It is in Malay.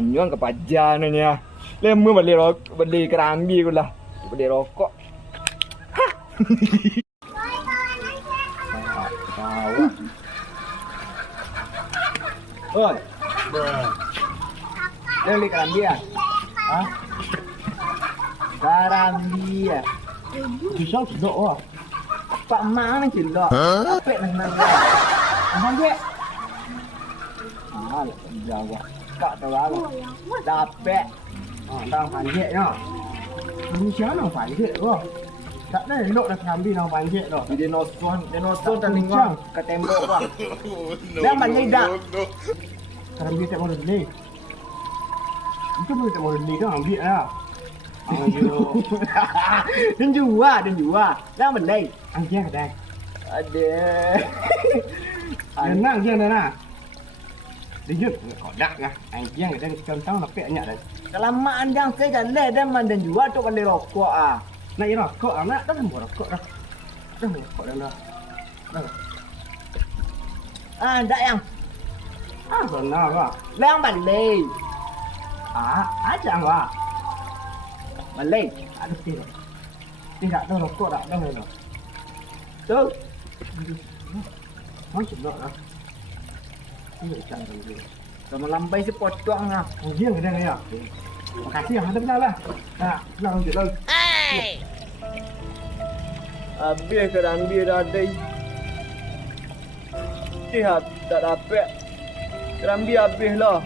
Anyuang kepajan ni ya. Lemu beli kerambi aku lah. Beli rokok. Tahu. Oi. Beli kerambi ya? Hah? Kerambi ya? Bisa sedok wah. Pak Mang ni jelak. Apek nang lah. Abang dia. Jawa. Kak tahu apa? Dapet. Đang panjat no. Manusia nang panjat tu. Tak ada elok dah kerambi nang panjat tu. Dinosaur tandingong ke tembok tu. Dah mana dah. Kerambi tak boleh beli. Itu boleh tak boleh beli tu ambil lah. Dan jual. Dah beli. Angkian kedai. Ada. Nak je nak. Dia kodak lah. Angkian kedai contoh napaknya dah. Kelamaan yang saya jalan dan mandan jual tu beli rokok ah. Nak rokok anak dah buat rokok dah. Dah rokok dah. Dah yang. Benar lah. Yang balik. Aja lah. Balik. Ada tidak. Tidak ada rokok dah. Dah dah. Tu. Macam dah. Ini cantik juga. Sama lambai si potong ah. Dia kedai ni ya. Makasih ya, ada benar lah. Nah, lanjut lagi. Habis kerambi dah ada. Lihat tak dapat. Kerambi habis lah.